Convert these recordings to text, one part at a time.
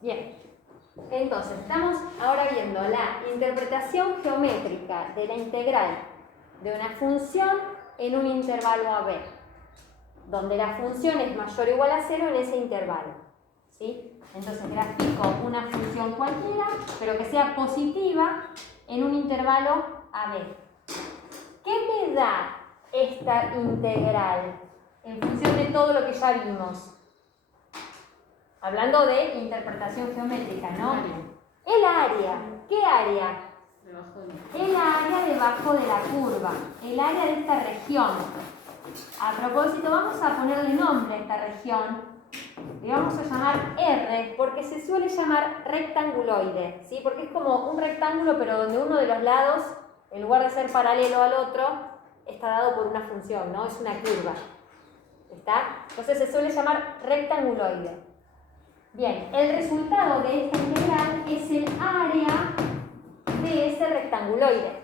Bien, entonces estamos ahora viendo la interpretación geométrica de la integral de una función en un intervalo AB, donde la función es mayor o igual a 0 en ese intervalo, ¿sí? Entonces grafico una función cualquiera, pero que sea positiva en un intervalo AB. ¿Qué me da esta integral en función de todo lo que ya vimos? Hablando de interpretación geométrica, ¿no? El área. ¿Qué área? El área debajo de la curva, el área de esta región. A propósito, vamos a ponerle nombre a esta región. Le vamos a llamar R, porque se suele llamar rectanguloide, ¿sí? Porque es como un rectángulo, pero donde uno de los lados, en lugar de ser paralelo al otro, está dado por una función, ¿no? Es una curva. ¿Está? Entonces se suele llamar rectanguloide. Bien, el resultado de esta integral es el área de ese rectanguloide.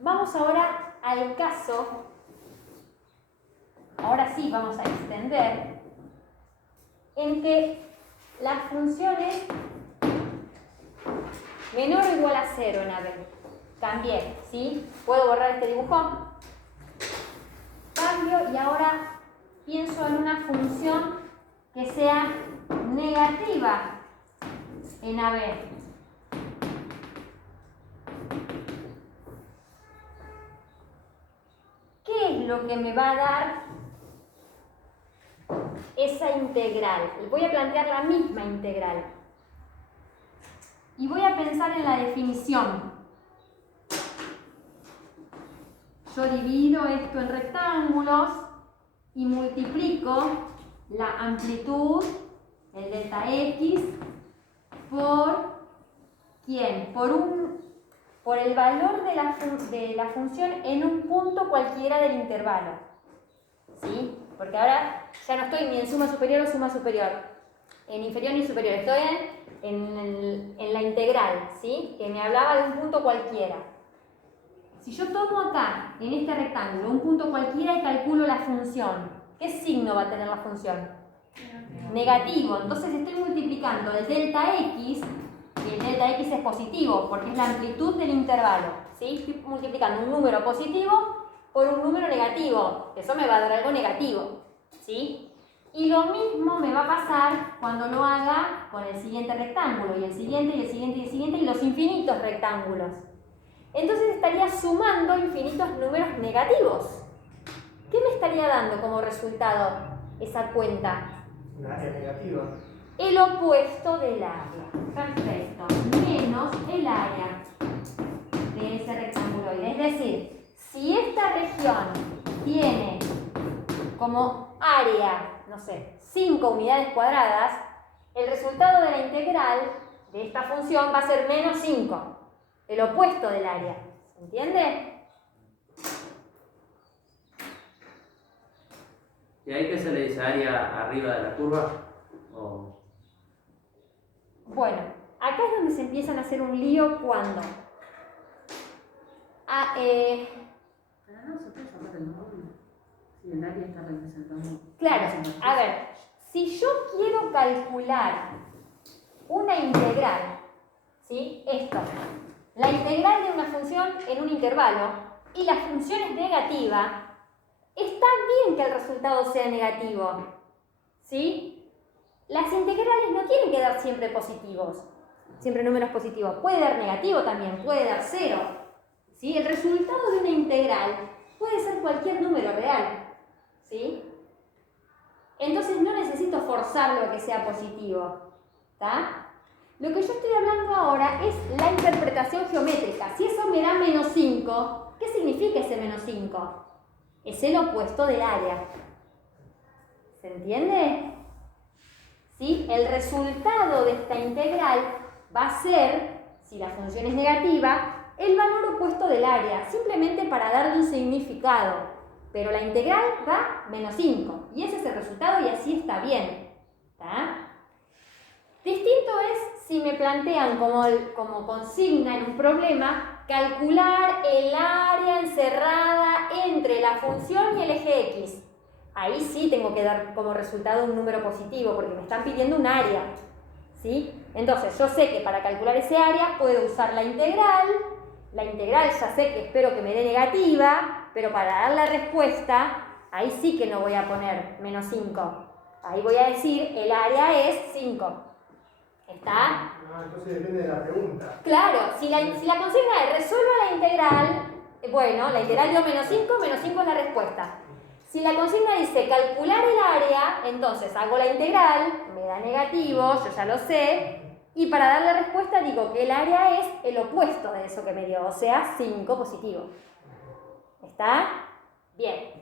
Vamos ahora al caso, ahora sí vamos a extender, en que las funciones menor o igual a 0 en AB. Cambié, ¿sí? ¿Puedo borrar este dibujo? Cambio y ahora pienso en una función que sea negativa en AB. ¿Qué es lo que me va a dar esa integral? Voy a plantear la misma integral. Y voy a pensar en la definición. Yo divido esto en rectángulos y multiplico la amplitud, el delta X, por ¿quién? Por el valor de la función en un punto cualquiera del intervalo. ¿Sí? Porque ahora ya no estoy ni en suma superior o suma superior, en inferior ni superior, estoy en la integral, ¿sí? Que me hablaba de un punto cualquiera. Si yo tomo acá, en este rectángulo, un punto cualquiera y calculo la función, ¿qué signo va a tener la función? Negativo. Entonces estoy multiplicando el delta X, y el delta X es positivo, porque es la amplitud del intervalo, ¿sí? Estoy multiplicando un número positivo por un número negativo. Eso me va a dar algo negativo, ¿sí? Y lo mismo me va a pasar cuando lo haga con el siguiente rectángulo, y el siguiente, y el siguiente, y el siguiente, y los infinitos rectángulos. Entonces estaría sumando infinitos números negativos. ¿Qué me estaría dando como resultado esa cuenta? Un área negativa. El opuesto del área. Perfecto. Menos el área de ese rectanguloide. Es decir, si esta región tiene como área, no sé, 5 unidades cuadradas, el resultado de la integral de esta función va a ser menos 5. El opuesto del área. ¿Se entiende? ¿Y ahí qué se le dice? ¿Área arriba de la curva? ¿O? Bueno, acá es donde se empiezan a hacer un lío cuando. No se puede sacar el móvil si el área está representando. Claro, a ver, si yo quiero calcular una integral, ¿sí? Esto, la integral de una función en un intervalo y la función es negativa, está bien que el resultado sea negativo, ¿sí? Las integrales no tienen que dar siempre positivos, siempre números positivos. Puede dar negativo también, puede dar 0, ¿sí? El resultado de una integral puede ser cualquier número real, ¿sí? Entonces no necesito forzarlo a que sea positivo, ¿está? Lo que yo estoy hablando ahora es la interpretación geométrica. Si eso me da menos 5, ¿qué significa ese menos 5? Es el opuesto del área. ¿Se entiende? ¿Sí? El resultado de esta integral va a ser, si la función es negativa, el valor opuesto del área, simplemente para darle un significado. Pero la integral da menos 5. Y ese es el resultado y así está bien. ¿Está? me plantean como consigna en un problema calcular el área encerrada entre la función y el eje X. Ahí sí tengo que dar como resultado un número positivo porque me están pidiendo un área, ¿sí? Entonces yo sé que para calcular ese área puedo usar la integral ya sé que espero que me dé negativa, pero para dar la respuesta, ahí sí que no voy a poner menos 5. Ahí voy a decir el área es 5. ¿Está? Entonces depende de la pregunta. Claro, si la consigna es resuelva la integral, bueno, la integral dio menos 5 es la respuesta. Si la consigna dice calcular el área, entonces hago la integral, me da negativo, yo ya lo sé, y para dar la respuesta digo que el área es el opuesto de eso que me dio, o sea, 5 positivo. ¿Está? Bien,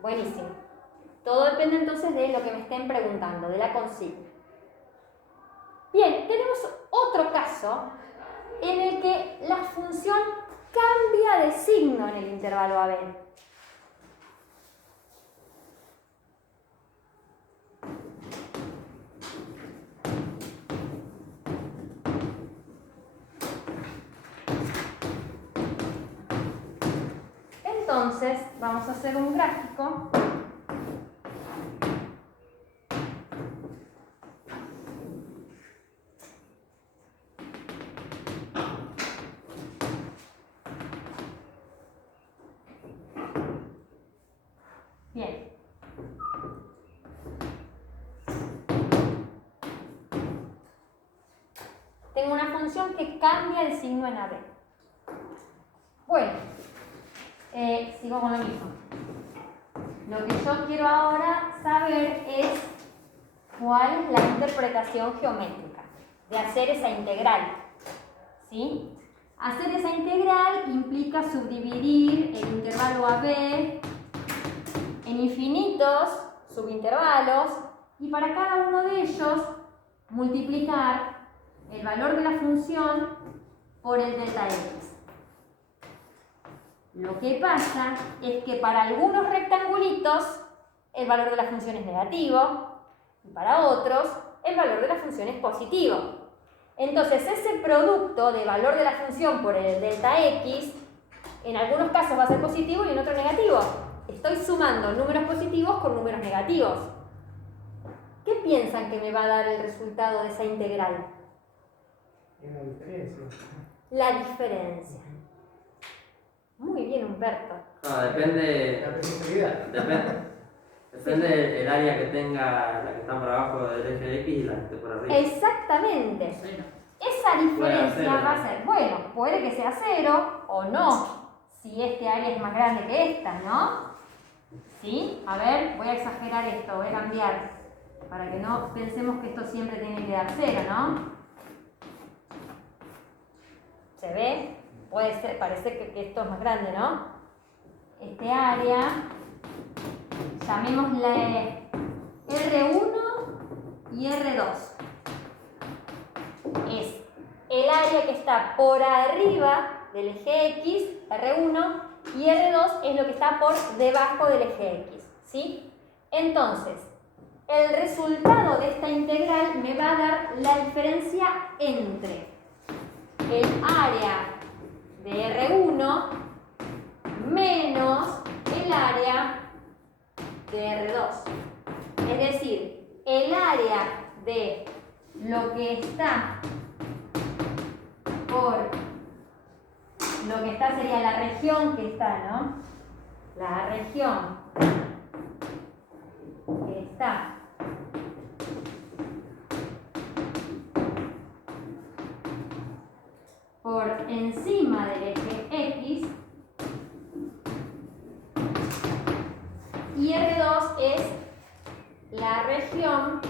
buenísimo. Todo depende entonces de lo que me estén preguntando, de la consigna. Bien, tenemos otro caso en el que la función cambia de signo en el intervalo AB. Entonces, vamos a hacer un gráfico. Bien. Tengo una función que cambia el signo en AB. Bueno, sigo con lo mismo. Lo que yo quiero ahora saber es cuál es la interpretación geométrica de hacer esa integral. ¿Sí? Hacer esa integral implica subdividir el intervalo AB en infinitos subintervalos y para cada uno de ellos multiplicar el valor de la función por el delta X. Lo que pasa es que para algunos rectangulitos el valor de la función es negativo y para otros el valor de la función es positivo. Entonces ese producto de valor de la función por el delta X en algunos casos va a ser positivo y en otros negativo. Estoy sumando números positivos con números negativos. ¿Qué piensan que me va a dar el resultado de esa integral? Es la diferencia. La diferencia. Muy bien, Humberto. No, depende. La permisividad. Depende del área que tenga la que está por abajo del eje X y la que esté por arriba. Exactamente. Cero. Esa diferencia Puede ser. va a ser, bueno, puede que sea 0 o no, si este área es más grande que esta, ¿no? ¿Sí? A ver, voy a exagerar esto, voy a cambiar, para que no pensemos que esto siempre tiene que dar 0, ¿no? ¿Se ve? Puede ser, parece que esto es más grande, ¿no? Este área, llamémosle R1 y R2. Es el área que está por arriba del eje X, R1, y R2 es lo que está por debajo del eje X, ¿sí? Entonces, el resultado de esta integral me va a dar la diferencia entre el área de R1 menos el área de R2. Es decir, el área de lo que está por lo que está sería la región que está, ¿no? La región que está por encima del eje X y R2 es la región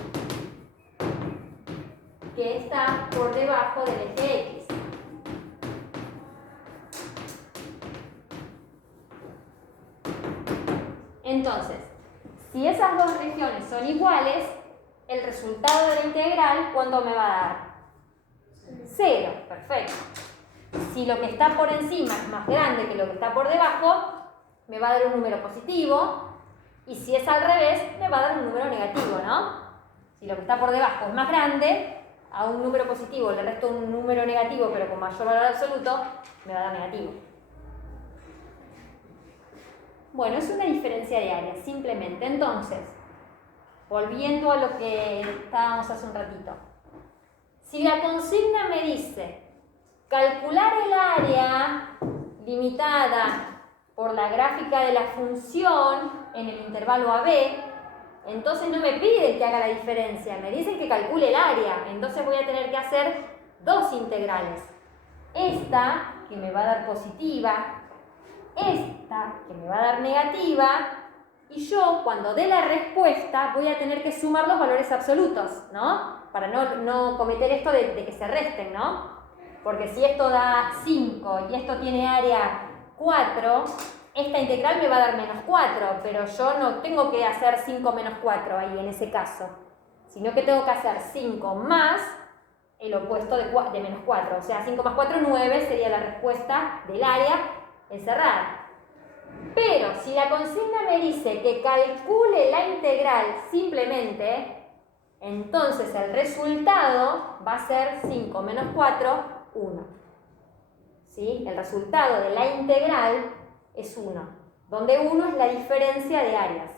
que está por debajo del eje X. Entonces, si esas dos regiones son iguales, el resultado de la integral, ¿cuánto me va a dar? 0, perfecto. Si lo que está por encima es más grande que lo que está por debajo, me va a dar un número positivo, y si es al revés, me va a dar un número negativo, ¿no? Si lo que está por debajo es más grande, a un número positivo le resto un número negativo pero con mayor valor absoluto, me va a dar negativo. Bueno, es una diferencia de área, simplemente. Entonces, volviendo a lo que estábamos hace un ratito. Si la consigna me dice calcular el área limitada por la gráfica de la función en el intervalo AB, entonces no me piden que haga la diferencia, me dicen que calcule el área. Entonces voy a tener que hacer dos integrales. Esta, que me va a dar positiva, esta, que me va a dar negativa, y yo, cuando dé la respuesta, voy a tener que sumar los valores absolutos, ¿no? Para no cometer esto de que se resten, ¿no? Porque si esto da 5 y esto tiene área 4, esta integral me va a dar menos 4, pero yo no tengo que hacer 5 menos 4 ahí en ese caso, sino que tengo que hacer 5 más el opuesto de menos 4. O sea, 5 más 4, 9 sería la respuesta del área encerrada. Pero si la consigna me dice que calcule la integral simplemente, entonces el resultado va a ser 5 menos 4, 1. ¿Sí? El resultado de la integral es 1, donde 1 es la diferencia de áreas.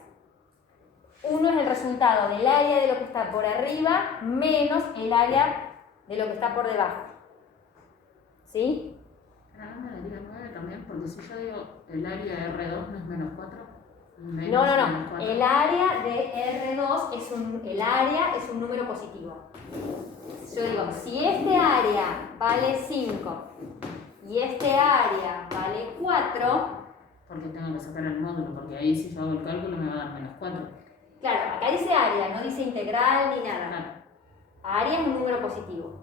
1 es el resultado del área de lo que está por arriba menos el área de lo que está por debajo. ¿Sí? Hágame la liga 9 también, porque si yo digo el área de R2 no es menos 4. No. El área de R2 es un número positivo. Yo digo, si este área vale 5 y este área vale 4, porque tengo que sacar el módulo, porque ahí si yo hago el cálculo me va a dar menos 4. claro, acá dice área, no dice integral ni nada. Claro. Área es un número positivo.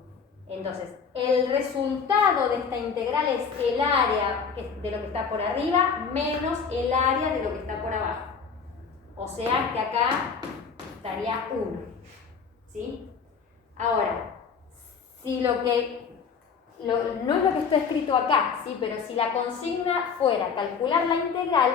Entonces, el resultado de esta integral es el área de lo que está por arriba menos el área de lo que está por abajo. O sea que acá daría 1. ¿Sí? Ahora, si no es lo que está escrito acá, ¿sí? Pero si la consigna fuera calcular la integral,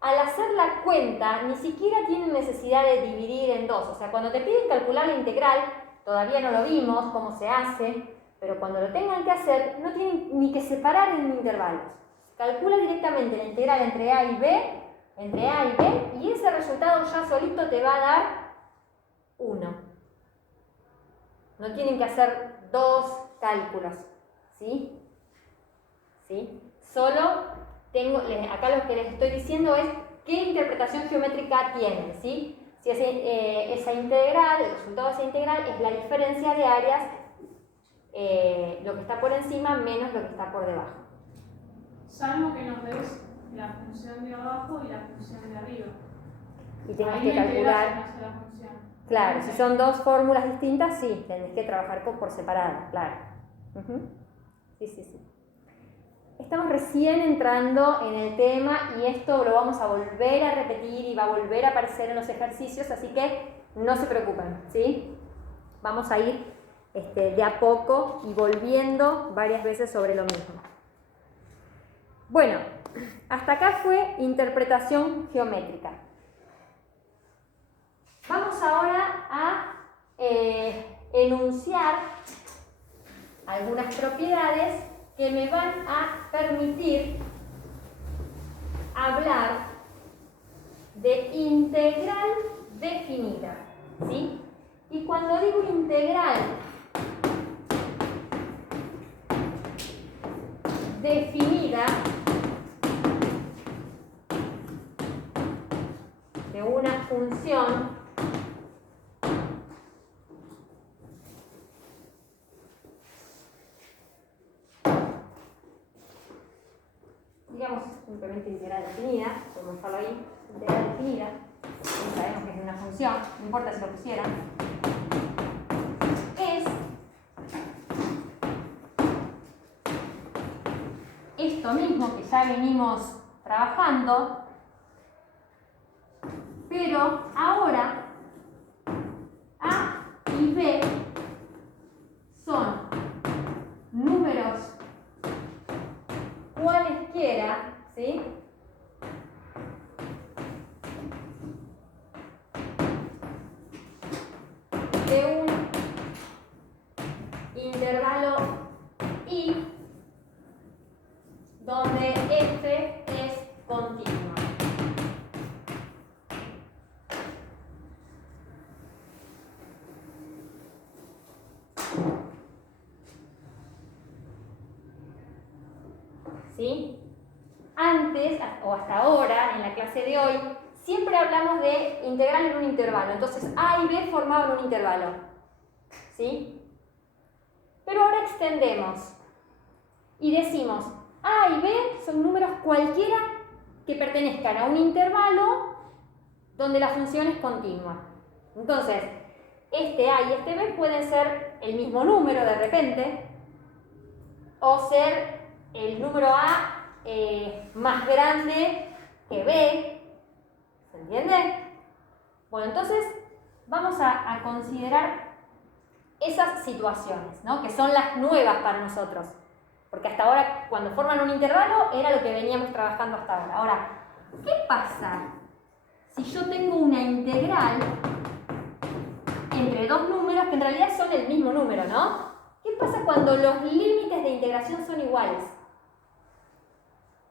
al hacer la cuenta ni siquiera tienen necesidad de dividir en 2. O sea, cuando te piden calcular la integral, todavía no lo vimos cómo se hace, pero cuando lo tengan que hacer, no tienen ni que separar en intervalos. Calcula directamente la integral entre A y B, y ese resultado ya solito te va a dar 1. No tienen que hacer 2 cálculos, ¿sí? ¿Sí? Solo acá lo que les estoy diciendo es qué interpretación geométrica tienen, ¿sí? Si esa integral, el resultado de esa integral es la diferencia de áreas, lo que está por encima menos lo que está por debajo. Salvo que nos des la función de abajo y la función de arriba. Y tenés Ahí que la integral calcular. es una sola función. Claro, si son 2 fórmulas distintas, sí, tenés que trabajar por separado, claro. Sí. Estamos recién entrando en el tema y esto lo vamos a volver a repetir y va a volver a aparecer en los ejercicios, así que no se preocupen, ¿sí? Vamos a ir de a poco y volviendo varias veces sobre lo mismo. Bueno, hasta acá fue interpretación geométrica. Vamos ahora a enunciar algunas propiedades que me van a permitir hablar de integral definida, ¿sí? Y cuando digo integral definida de una función, digamos simplemente integral definida, podemos dejarlo ahí, integral definida, y sabemos que es una función, no importa si lo pusieran, es esto mismo que ya venimos trabajando, pero ahora A y B son números cualesquiera, ¿sí? De un ¿sí? Antes, o hasta ahora, en la clase de hoy, siempre hablamos de integral en un intervalo. Entonces, A y B formaban un intervalo, ¿sí? Pero ahora extendemos y decimos, A y B son números cualquiera que pertenezcan a un intervalo donde la función es continua. Entonces, este A y este B pueden ser el mismo número de repente, o ser el número A más grande que B. ¿Se entiende? Bueno, entonces vamos a considerar esas situaciones, ¿no? Que son las nuevas para nosotros. Porque hasta ahora, cuando forman un intervalo, era lo que veníamos trabajando hasta ahora. Ahora, ¿qué pasa si yo tengo una integral entre dos números que en realidad son el mismo número, ¿no? ¿Qué pasa cuando los límites de integración son iguales?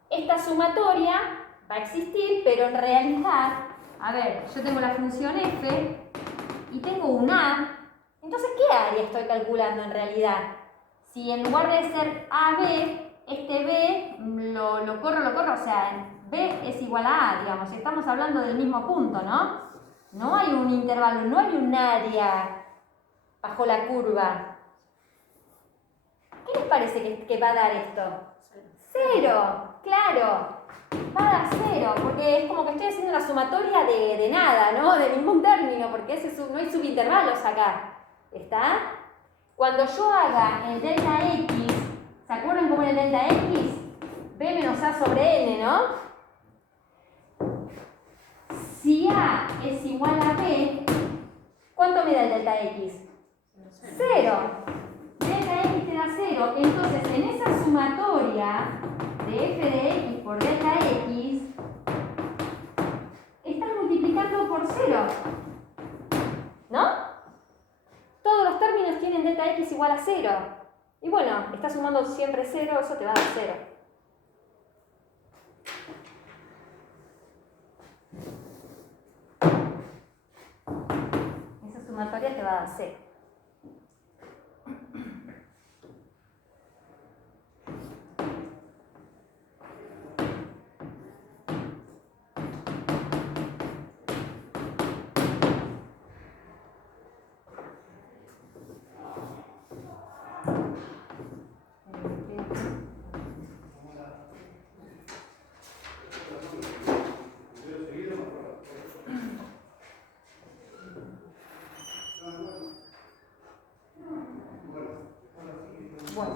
Esta sumatoria va a existir, pero en realidad, a ver, yo tengo la función f y tengo un a. Entonces, ¿qué área estoy calculando en realidad? Si en lugar de ser AB, este B lo corro, o sea, B es igual a A, digamos, estamos hablando del mismo punto, ¿no? No hay un intervalo, no hay un área bajo la curva. ¿Qué les parece que va a dar esto? Cero, claro, va a dar cero, porque es como que estoy haciendo una sumatoria de nada, ¿no? De ningún término, porque no hay subintervalos acá, ¿está? Cuando yo haga el delta x, ¿se acuerdan cómo era el delta x? B menos A sobre n, ¿no? Si A es igual a B, ¿cuánto me da el delta x? Cero. Delta x te da cero. Entonces, en esa sumatoria de f de x por delta x, estás multiplicando por cero, ¿no? Todos los términos tienen delta x igual a 0. Y bueno, estás sumando siempre 0, eso te va a dar 0. Esa sumatoria te va a dar 0. Bueno,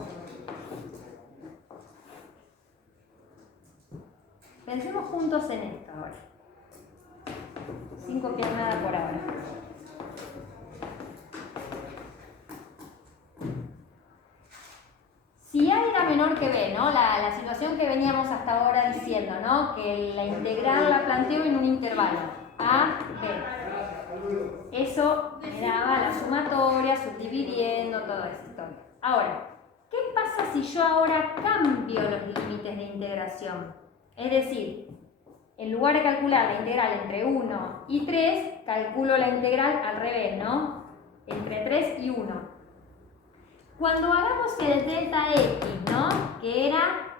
pensemos juntos en esto ahora, sin copiar nada por ahora. Si A era menor que B, ¿no? La situación que veníamos hasta ahora diciendo, ¿no? Que la integral la planteo en un intervalo, A, B. Eso me daba la sumatoria, subdividiendo, todo esto. Ahora, ¿qué pasa si yo ahora cambio los límites de integración? Es decir, en lugar de calcular la integral entre 1 y 3, calculo la integral al revés, ¿no? Entre 3 y 1. Cuando hagamos el delta x, ¿no? Que era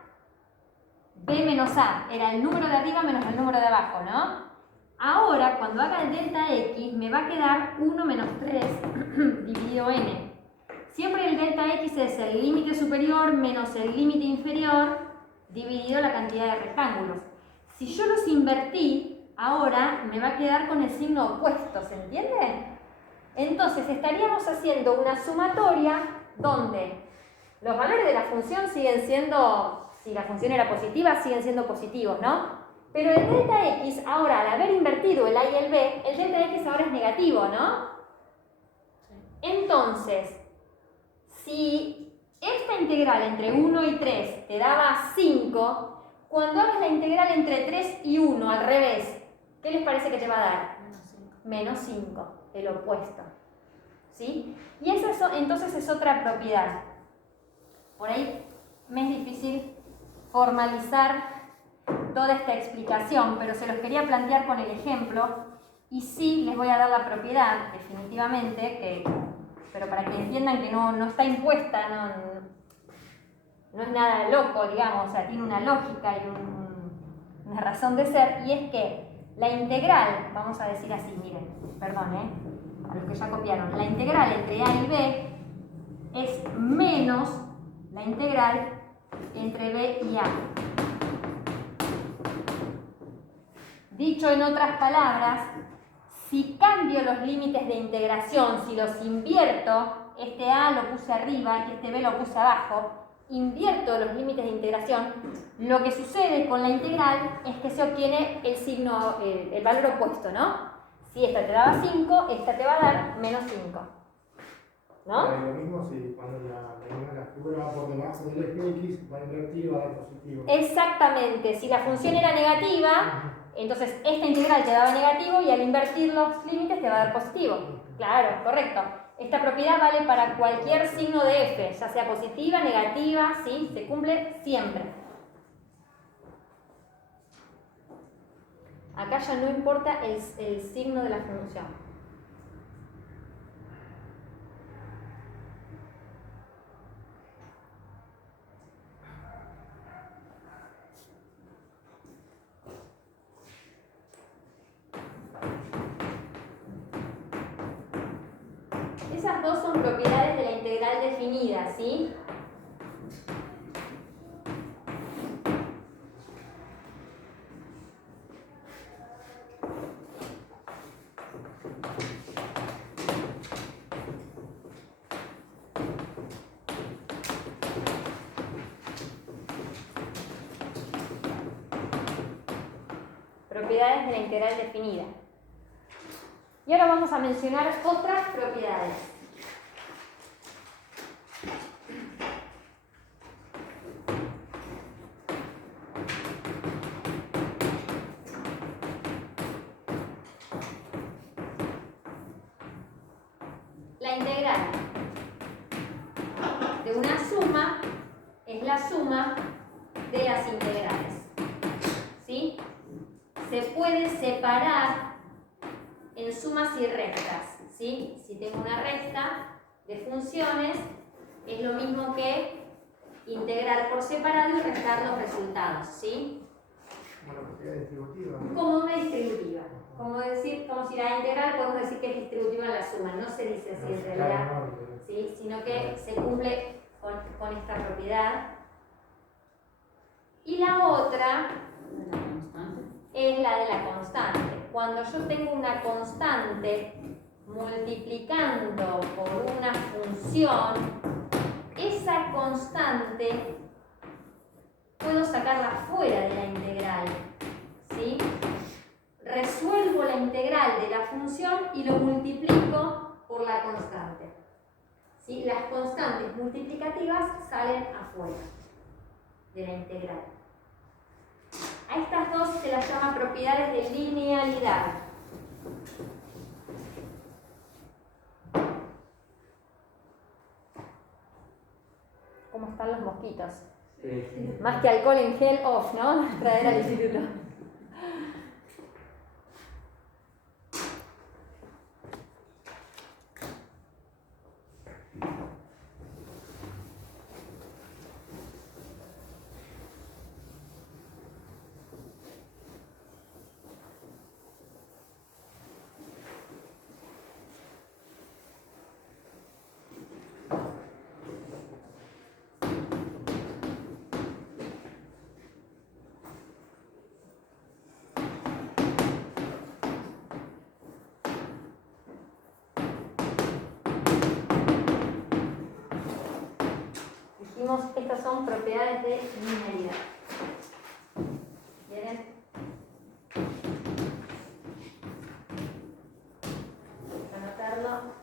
b menos a, era el número de arriba menos el número de abajo, ¿no? Ahora, cuando haga el delta x, me va a quedar 1 menos 3 dividido n. Siempre el delta x es el límite superior menos el límite inferior dividido la cantidad de rectángulos. Si yo los invertí, ahora me va a quedar con el signo opuesto, ¿se entiende? Entonces estaríamos haciendo una sumatoria donde los valores de la función siguen siendo, si la función era positiva, siguen siendo positivos, ¿no? Pero el delta x, ahora al haber invertido el a y el b, el delta x ahora es negativo, ¿no? Entonces, si esta integral entre 1 y 3 te daba 5, cuando hagas la integral entre 3 y 1 al revés, ¿qué les parece que te va a dar? Menos 5, el opuesto. ¿Sí? Y esa entonces es otra propiedad. Por ahí me es difícil formalizar toda esta explicación, pero se los quería plantear con el ejemplo y sí les voy a dar la propiedad, definitivamente, pero para que entiendan que no está impuesta, no es nada loco, digamos, o sea, tiene una lógica y una razón de ser, y es que la integral, vamos a decir así, miren, perdón, a los que ya copiaron, la integral entre A y B es menos la integral entre B y A. Dicho en otras palabras, si cambio los límites de integración, si los invierto, este A lo puse arriba y este B lo puse abajo, invierto los límites de integración, lo que sucede con la integral es que se obtiene el signo, el valor opuesto, ¿no? Si esta te daba 5, esta te va a dar menos 5. ¿No? Lo mismo si cuando la figura va por debajo del eje X, va a invertir y va a dar positivo. Exactamente, si la función era negativa, entonces esta integral te daba negativo y al invertir los límites te va a dar positivo. Claro, correcto. Esta propiedad vale para cualquier signo de f, ya sea positiva, negativa, ¿sí? Se cumple siempre. Acá ya no importa el signo de la función. Esas dos son propiedades de la integral definida, ¿sí? Propiedades de la integral definida. Y ahora vamos a mencionar otras propiedades. La integral de una suma es la suma de las integrales, ¿sí? Se puede separar en sumas y restas, ¿sí? Si tengo una resta de funciones, es lo mismo que integrar por separado y restar los resultados, ¿sí? Como la propiedad distributiva. Como una distributiva. Como si la integral podemos decir que es distributiva en la suma. No se dice así en realidad, ¿sí? Sino que se cumple con esta propiedad. Y la otra es la de la constante. Cuando yo tengo una constante multiplicando por una función, esa constante puedo sacarla fuera de la integral, ¿sí? Resuelvo la integral de la función y lo multiplico por la constante, ¿sí? Las constantes multiplicativas salen afuera de la integral. A estas dos se las llama propiedades de linealidad. ¿Cómo están los mosquitos? Sí. Más que alcohol en gel off, ¿no? Traer al instituto. Estas son propiedades de linealidad. ¿Vienen? Anotarlo.